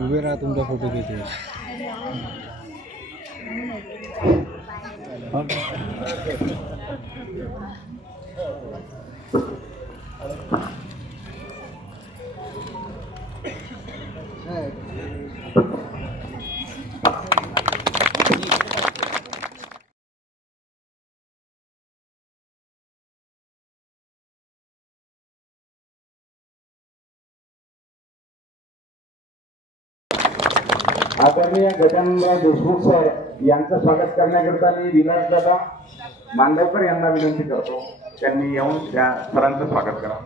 उभे राहा, तुमचा फोटो घेते. आदरणीय गजाननराव देशमुख सर यांचं स्वागत करण्याकरिता मी विलासदादा मांडवकर यांना विनंती करतो, त्यांनी येऊन त्या सरांचं स्वागत करा.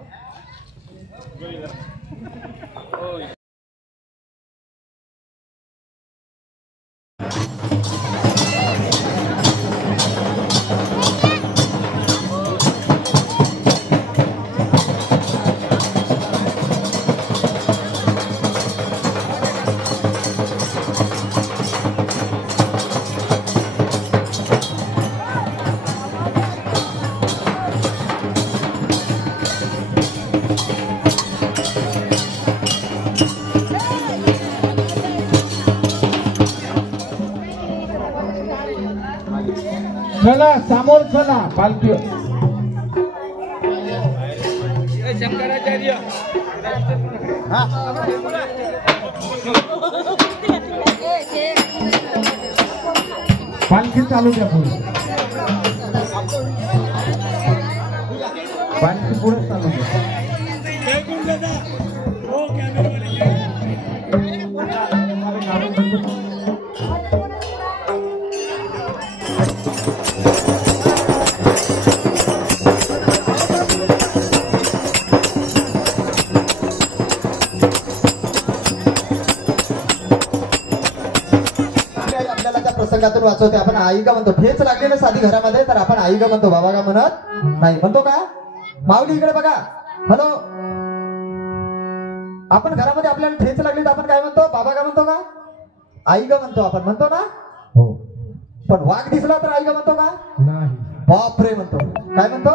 चला समोर चला पालखी. शंकराचार्य पालखी चालू द्या पुढे. पालखी पुढे चालू द्या. प्रसंगातून वाचवते. आपण आई का म्हणतो, ठेच लागली ना साधी घरामध्ये तर आपण आई का म्हणतो, बाबा का म्हणत नाही. म्हणतो का? माऊली इकडे बघा. हॅलो, आपण घरामध्ये आपल्याला ठेच लागली तर आपण काय म्हणतो? बाबा का म्हणतो का? आई का म्हणतो आपण, म्हणतो ना? हो. पण वाघ दिसला तर आई का म्हणतो का? नाही. बाप रे म्हणतो. काय म्हणतो?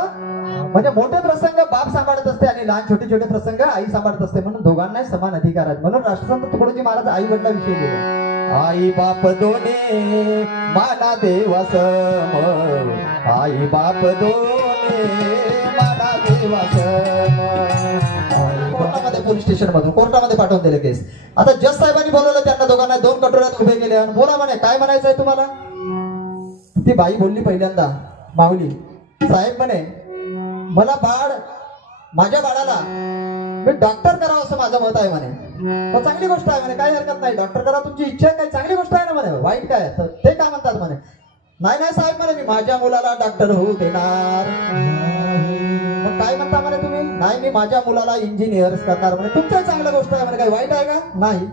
म्हणजे मोठे प्रसंग बाप सांभाळत असते आणि लहान छोटे छोटे प्रसंग आई सांभाळत असते. म्हणून दोघांनाही समान अधिकार आहेत. म्हणून राष्ट्रसंत तुकडोजी महाराज आई वडिलांविषयी लिहिले, आई बाप दोन्ही माना देवा सम, आई बाप दोन्ही माना देवा सम. कोर्टामध्ये, पोलीस स्टेशन मधून कोर्टामध्ये पाठवून दिले केस. आता जज साहेबांनी बोलवलं त्यांना दोघांना, 2 कटोऱ्यात उभे केले आणि बोला म्हणे, काय म्हणायचंय तुम्हाला? ती बाई बोलली पहिल्यांदा, माऊली साहेब म्हणे, मला बाळ, माझ्या बाळाला मी डॉक्टर करावं असं माझं मत आहे म्हणे. तो चांगली गोष्ट आहे म्हणे, काही हरकत नाही, डॉक्टर करा, तुमची इच्छा आहे, काही चांगली गोष्ट आहे ना म्हणे, वाईट काय? तर ते काय म्हणतात म्हणे, नाही नाही साहेब म्हणे, मी माझ्या मुलाला डॉक्टर होऊ देणार. मग काय म्हणता म्हणे तुम्ही? नाही, मी माझ्या मुलाला इंजिनियर करणार म्हणे. तुमचं चांगली गोष्ट आहे म्हणे, काही वाईट आहे का? नाही.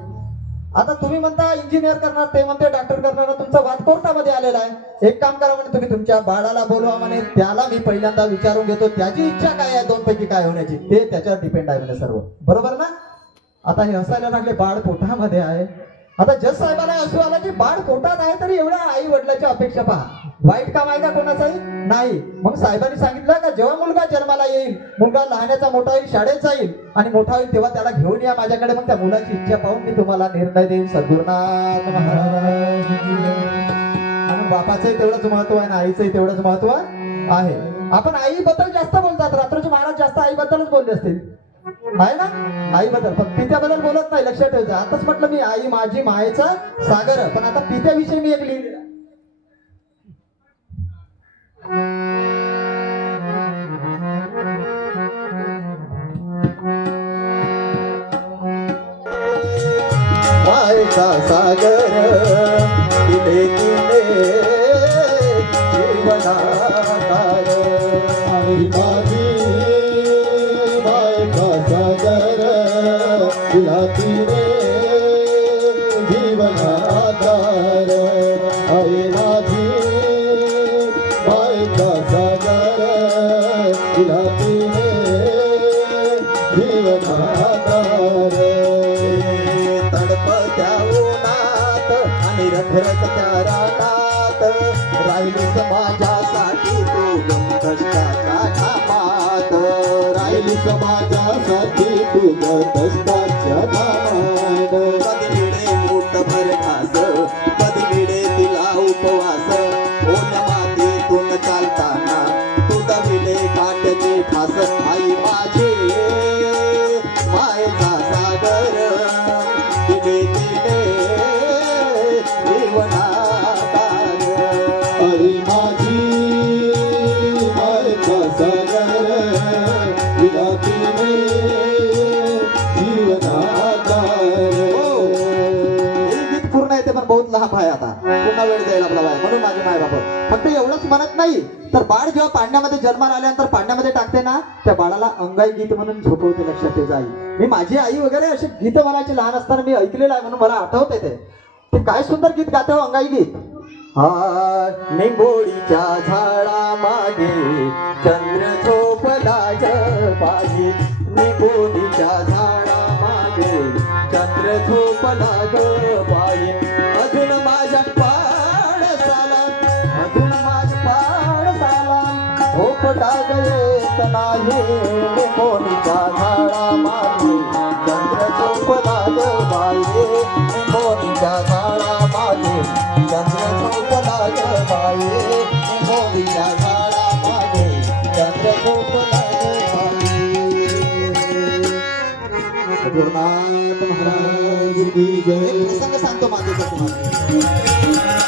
आता तुम्ही म्हणता इंजिनियर करणार, ते म्हणते डॉक्टर करणार, तुमचा वाद कोर्टामध्ये आलेला आहे. एक काम करा म्हणे, तुम्ही तुमच्या बाळाला बोलवा म्हणे, त्याला मी पहिल्यांदा विचारून घेतो त्याची इच्छा काय आहे, 2 पैकी काय होण्याची, ते त्याच्यावर डिपेंड आहे म्हणे सर्व. बरोबर ना? आता हे हसायला लागले, बाळ पोटामध्ये आहे. आता जज साहेबांना असू आला की बाळ पोटात आहे तरी एवढ्या आई वडिलांची अपेक्षा पहा, वाईट काम आहे का कोणाचाही? नाही. मग साहेबांनी सांगितलं का जेव्हा मुलगा जन्माला येईल, मुलगा लहानाचा मोठा होईल, शाळेत जाईल आणि मोठा होईल, तेव्हा त्याला घेऊन या माझ्याकडे. मग त्या मुलाची इच्छा पाहून मी तुम्हाला निर्णय देईन. सद्गुरुनाथ महाराज. म्हणून बापाचंही तेवढंच महत्व आहे ना आईचंही तेवढंच महत्व आहे. आपण आईबद्दल जास्त बोलतात, रात्रोजी महाराज जास्त आईबद्दलच बोलले असतील, आहे ना? आईबद्दल, पण पित्याबद्दल बोलत नाही, लक्षात ठेवायचं. आताच म्हटलं मी, आई माझी मायेचा सागर, पण आता पित्याविषयी मी एक लिहिलेलं. मायेचा सागर किले किले जीवनाकार, आई माझी मायेचा सागर किला किले जीवनाकार, आई माझी मायेचा जीवनाधार तडपत्या उन्हात आणि रखरखत्या रानात राहिली समाजासाठी तू कष्टाच्या कामात राहिली समाजासाठी तू कष्टाच्या कामात कधी मिळे पोटभर घास कधी मिळे तिला उपवास ओल्या मातीतून चालताना तू दमिले काट्याची फास आई माझी मायेचा सागर तिने तिने जीवनाधार आई माझी मायेचा सागर तिला तिने जीवनाधार हे गीत पूर्ण येते पण बहुत लहान आहे आता पुन्हा वेळ द्यायला आपला बाय म्हणून माझे माय बाप फक्त एवढंच म्हणत नाही तर बाळ जेव्हा पाण्यामध्ये जन्माला आल्यानंतर पाण्यामध्ये टाकते ना त्या बाळाला अंगाई गीत म्हणून झोपवते लक्षात ठेव आई मी माझी आई वगैरे असे गीत म्हणायचे लहान असताना मी ऐकलेलं आहे म्हणून मला आठवते ते काय सुंदर गीत गाते हो अंगाई गीत हा निंबोळीच्या झाडा मागे चंद्र झोपला ग बाई निंबोळीच्या झाडा मागे चंद्र झोपला ग बाई अजून माझ्या पाडसाला अजून माझ्या पाडसाला झोपटा येत नाही निंबोळीच्या झाडा मागे चंद्र झोपला ग बाई निंबोळीच्या झाडा मागे चंद्र झोपला ग बाई निंबोळीच्या झाडा मागे चंद्र झोपला ग बाई गुरुनाथ महाराज की जय. प्रसंग सांगतो मागे तुम्हाला